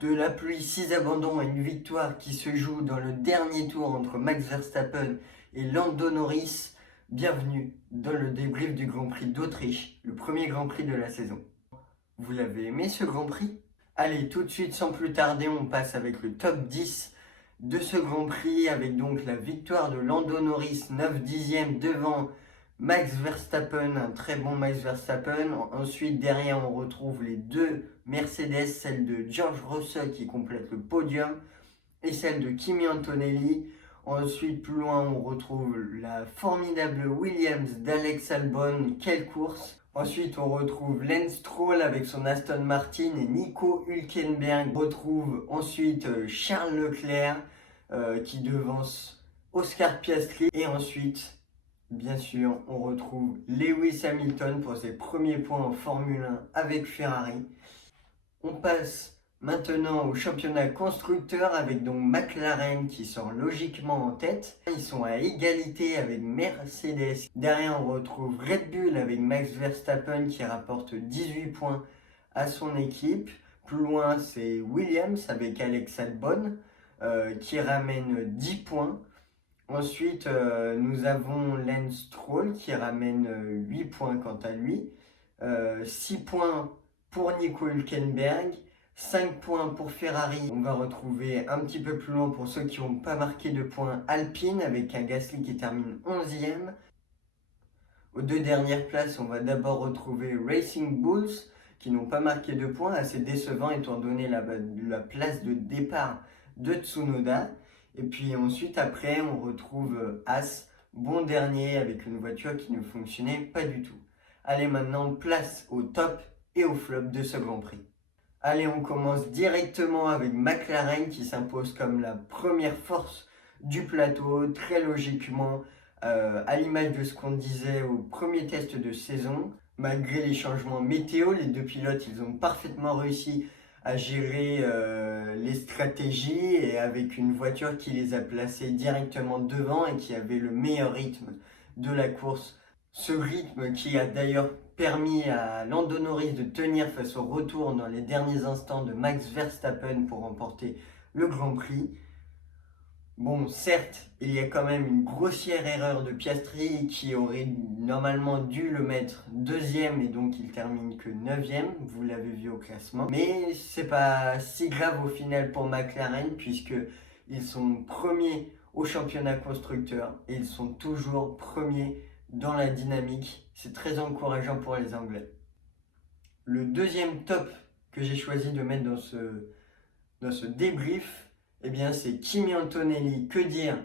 De la pluie, 6 abandons à une victoire qui se joue dans le dernier tour entre Max Verstappen et Lando Norris. Bienvenue dans le débrief du Grand Prix d'Autriche, le premier Grand Prix de la saison. Vous l'avez aimé ce Grand Prix? Allez, tout de suite, sans plus tarder, on passe avec le top 10 de ce Grand Prix, avec donc la victoire de Lando Norris, 9 dixièmes devant Max Verstappen, un très bon Max Verstappen. Ensuite, derrière, on retrouve les deux Mercedes, celle de George Russell qui complète le podium et celle de Kimi Antonelli. Ensuite, plus loin, on retrouve la formidable Williams d'Alex Albon. Quelle course! Ensuite, on retrouve Lance Stroll avec son Aston Martin et Nico Hülkenberg. On retrouve ensuite Charles Leclerc qui devance Oscar Piastri. Et ensuite, bien sûr, on retrouve Lewis Hamilton pour ses premiers points en Formule 1 avec Ferrari. On passe maintenant au championnat constructeur avec donc McLaren qui sort logiquement en tête. Ils sont à égalité avec Mercedes. Derrière, on retrouve Red Bull avec Max Verstappen qui rapporte 18 points à son équipe. Plus loin, c'est Williams avec Alex Albon qui ramène 10 points. Ensuite, nous avons Lance Stroll qui ramène 8 points quant à lui. 6 points pour Nico Hülkenberg, 5 points pour Ferrari. On va retrouver un petit peu plus loin pour ceux qui n'ont pas marqué de points Alpine avec un Gasly qui termine 11e. Aux deux dernières places, on va d'abord retrouver Racing Bulls qui n'ont pas marqué de points, assez décevant étant donné la place de départ de Tsunoda. Et puis ensuite, après, on retrouve As, bon dernier avec une voiture qui ne fonctionnait pas du tout. Allez, maintenant, place au top et au flop de ce Grand Prix. Allez, on commence directement avec McLaren qui s'impose comme la première force du plateau, très logiquement, à l'image de ce qu'on disait au premier test de saison. Malgré les changements météo, les deux pilotes, ils ont parfaitement réussi à gérer les stratégies et avec une voiture qui les a placés directement devant et qui avait le meilleur rythme de la course. Ce rythme qui a d'ailleurs permis à Lando Norris de tenir face au retour dans les derniers instants de Max Verstappen pour remporter le Grand Prix. Bon, certes, il y a quand même une grossière erreur de Piastri qui aurait normalement dû le mettre deuxième et donc il termine que 9e, vous l'avez vu au classement. Mais c'est pas si grave au final pour McLaren puisque ils sont premiers au championnat constructeur et ils sont toujours premiers dans la dynamique. C'est très encourageant pour les Anglais. Le deuxième top que j'ai choisi de mettre dans ce débrief, eh bien c'est Kimi Antonelli. Que dire?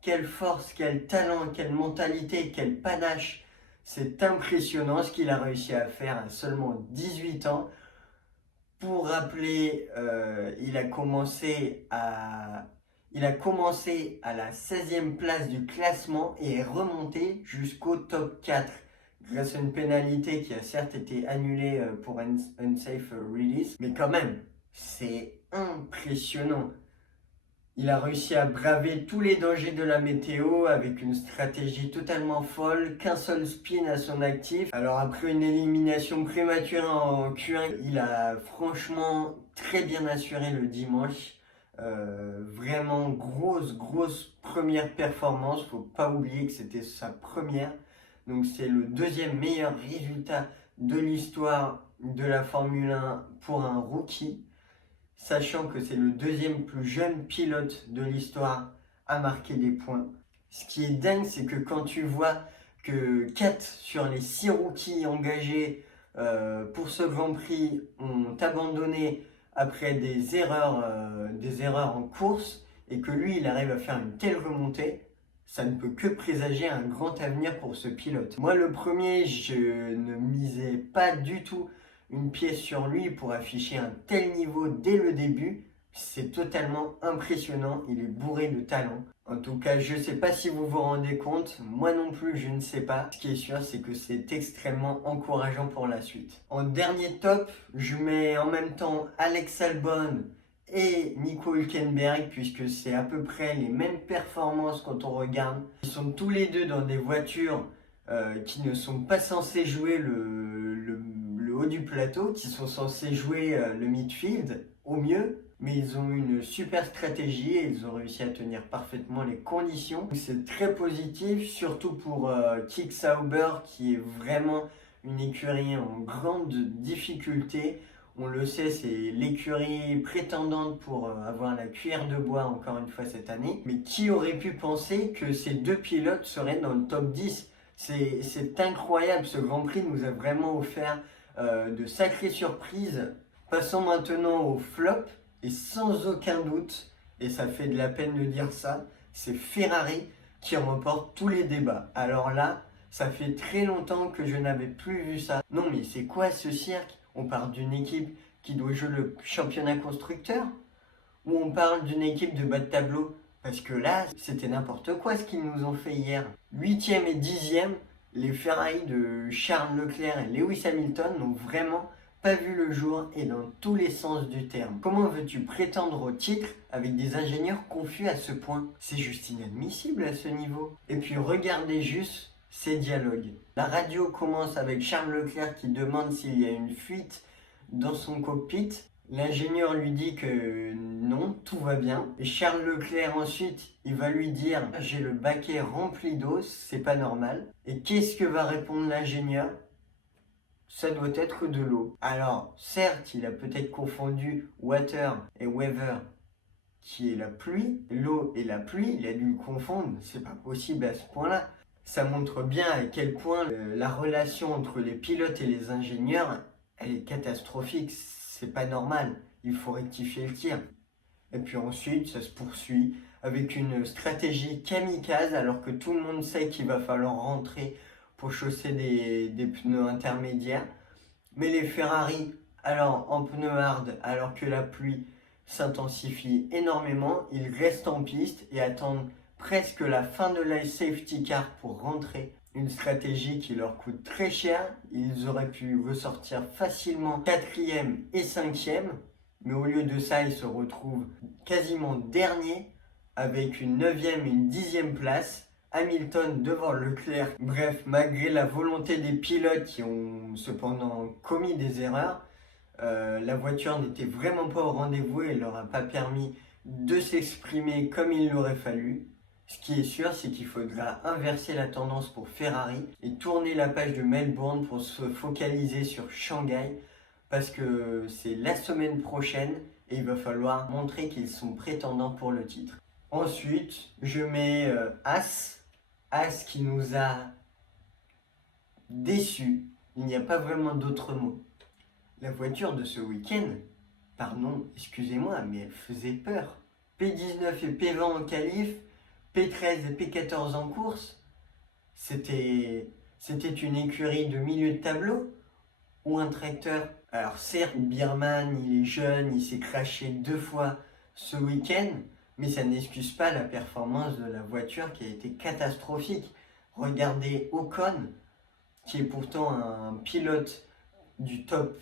Quelle force, quel talent, quelle mentalité, quel panache. C'est impressionnant ce qu'il a réussi à faire à seulement 18 ans. Pour rappeler, il a commencé à la 16e place du classement et est remonté jusqu'au top 4 grâce à une pénalité qui a certes été annulée pour unsafe release, mais quand même, c'est impressionnant. Il a réussi à braver tous les dangers de la météo avec une stratégie totalement folle, qu'un seul spin à son actif. Alors après une élimination prématurée en Q1, il a franchement très bien assuré le dimanche. Vraiment grosse première performance. Faut pas oublier que c'était sa première. Donc c'est le deuxième meilleur résultat de l'histoire de la Formule 1 pour un rookie, sachant que c'est le deuxième plus jeune pilote de l'histoire à marquer des points. Ce qui est dingue, c'est que quand tu vois que 4 sur les 6 rookies engagés pour ce Grand Prix ont abandonné après des erreurs en course, et que lui, il arrive à faire une telle remontée, ça ne peut que présager un grand avenir pour ce pilote. Moi, le premier, je ne misais pas du tout une pièce sur lui pour afficher un tel niveau dès le début. C'est totalement impressionnant, il est bourré de talent. En tout cas, je ne sais pas si vous vous rendez compte, moi non plus je ne sais pas. Ce qui est sûr, c'est que c'est extrêmement encourageant pour la suite. En dernier top, je mets en même temps Alex Albon et Nico Hülkenberg, puisque c'est à peu près les mêmes performances quand on regarde. Ils sont tous les deux dans des voitures qui ne sont pas censées jouer le haut du plateau, qui sont censés jouer le midfield. au mieux, mais ils ont une super stratégie et ils ont réussi à tenir parfaitement les conditions. C'est très positif, surtout pour Kick Sauber qui est vraiment une écurie en grande difficulté. On le sait, c'est l'écurie prétendante pour avoir la cuillère de bois encore une fois cette année. Mais qui aurait pu penser que ces deux pilotes seraient dans le top 10? C'est incroyable, ce Grand Prix nous a vraiment offert de sacrées surprises. Passons maintenant au flop, et sans aucun doute, et ça fait de la peine de dire ça, c'est Ferrari qui remporte tous les débats. Alors là, ça fait très longtemps que je n'avais plus vu ça. Non mais c'est quoi ce cirque? On parle d'une équipe qui doit jouer le championnat constructeur? Ou on parle d'une équipe de bas de tableau? Parce que là, c'était n'importe quoi ce qu'ils nous ont fait hier. 8e et 10e, les Ferrari de Charles Leclerc et Lewis Hamilton n'ont vraiment pas vu le jour et dans tous les sens du terme. Comment veux-tu prétendre au titre avec des ingénieurs confus à ce point? C'est juste inadmissible à ce niveau. Et puis regardez juste ces dialogues. La radio commence avec Charles Leclerc qui demande s'il y a une fuite dans son cockpit. L'ingénieur lui dit que non, tout va bien. Et Charles Leclerc ensuite, il va lui dire « J'ai le baquet rempli d'eau, c'est pas normal ». Et qu'est-ce que va répondre l'ingénieur? Ça doit être de l'eau. Alors, certes, il a peut-être confondu water et weather, qui est la pluie, l'eau et la pluie, il a dû le confondre, c'est pas possible à ce point-là. Ça montre bien à quel point la relation entre les pilotes et les ingénieurs, elle est catastrophique, c'est pas normal, il faut rectifier le tir. Et puis ensuite, ça se poursuit avec une stratégie kamikaze, alors que tout le monde sait qu'il va falloir rentrer pour chausser des pneus intermédiaires. Mais les Ferrari, alors en pneus hard, alors que la pluie s'intensifie énormément, ils restent en piste et attendent presque la fin de la safety car pour rentrer. Une stratégie qui leur coûte très cher. Ils auraient pu ressortir facilement 4e et 5e, mais au lieu de ça, ils se retrouvent quasiment derniers avec une 9e et une 10e place. Hamilton devant Leclerc. Bref, malgré la volonté des pilotes qui ont cependant commis des erreurs, la voiture n'était vraiment pas au rendez-vous et ne leur a pas permis de s'exprimer comme il l'aurait fallu. Ce qui est sûr, c'est qu'il faudra inverser la tendance pour Ferrari et tourner la page de Melbourne pour se focaliser sur Shanghai parce que c'est la semaine prochaine et il va falloir montrer qu'ils sont prétendants pour le titre. Ensuite, je mets As qui nous a déçus. Il n'y a pas vraiment d'autre mot. La voiture de ce week-end, pardon, excusez-moi, mais elle faisait peur. P19 et P20 en qualif, P13 et P14 en course, c'était une écurie de milieu de tableau ou un tracteur. Alors certes, Birman, il est jeune, il s'est craché 2 fois ce week-end, mais ça n'excuse pas la performance de la voiture qui a été catastrophique. Regardez Ocon, qui est pourtant un pilote du top.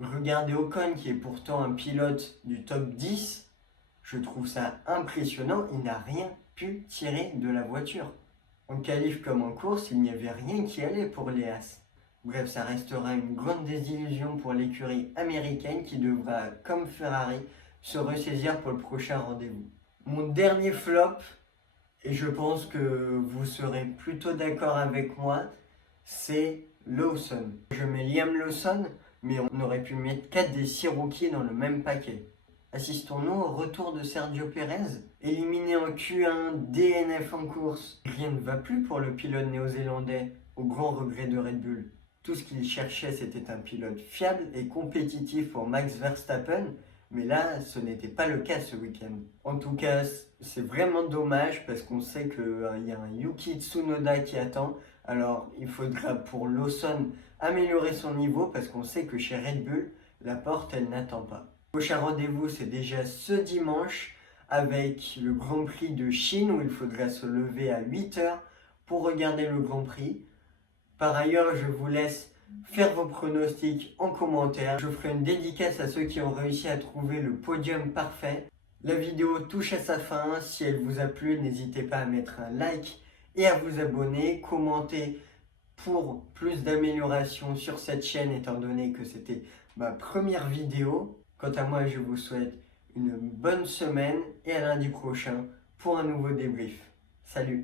Regardez Ocon, qui est pourtant un pilote du top 10. Je trouve ça impressionnant, il n'a rien pu tirer de la voiture. En qualif comme en course, il n'y avait rien qui allait pour les As. Bref, ça restera une grande désillusion pour l'écurie américaine qui devra, comme Ferrari, se ressaisir pour le prochain rendez-vous. Mon dernier flop, et je pense que vous serez plutôt d'accord avec moi, c'est Lawson. Je mets Liam Lawson, mais on aurait pu mettre 4 des 6 rookies dans le même paquet. Assistons-nous au retour de Sergio Pérez, éliminé en Q1, DNF en course. Rien ne va plus pour le pilote néo-zélandais, au grand regret de Red Bull. Tout ce qu'il cherchait, c'était un pilote fiable et compétitif pour Max Verstappen, mais là, ce n'était pas le cas ce week-end. En tout cas, c'est vraiment dommage parce qu'on sait qu'il y a un Yuki Tsunoda qui attend. Alors, il faudra pour Lawson améliorer son niveau parce qu'on sait que chez Red Bull, la porte, elle n'attend pas. Le prochain rendez-vous, c'est déjà ce dimanche avec le Grand Prix de Chine où il faudra se lever à 8h pour regarder le Grand Prix. Par ailleurs, je vous laisse faire vos pronostics en commentaire. Je ferai une dédicace à ceux qui ont réussi à trouver le podium parfait. La vidéo touche à sa fin. Si elle vous a plu, n'hésitez pas à mettre un like et à vous abonner. Commentez pour plus d'amélioration sur cette chaîne étant donné que c'était ma première vidéo. Quant à moi, je vous souhaite une bonne semaine et à lundi prochain pour un nouveau débrief. Salut!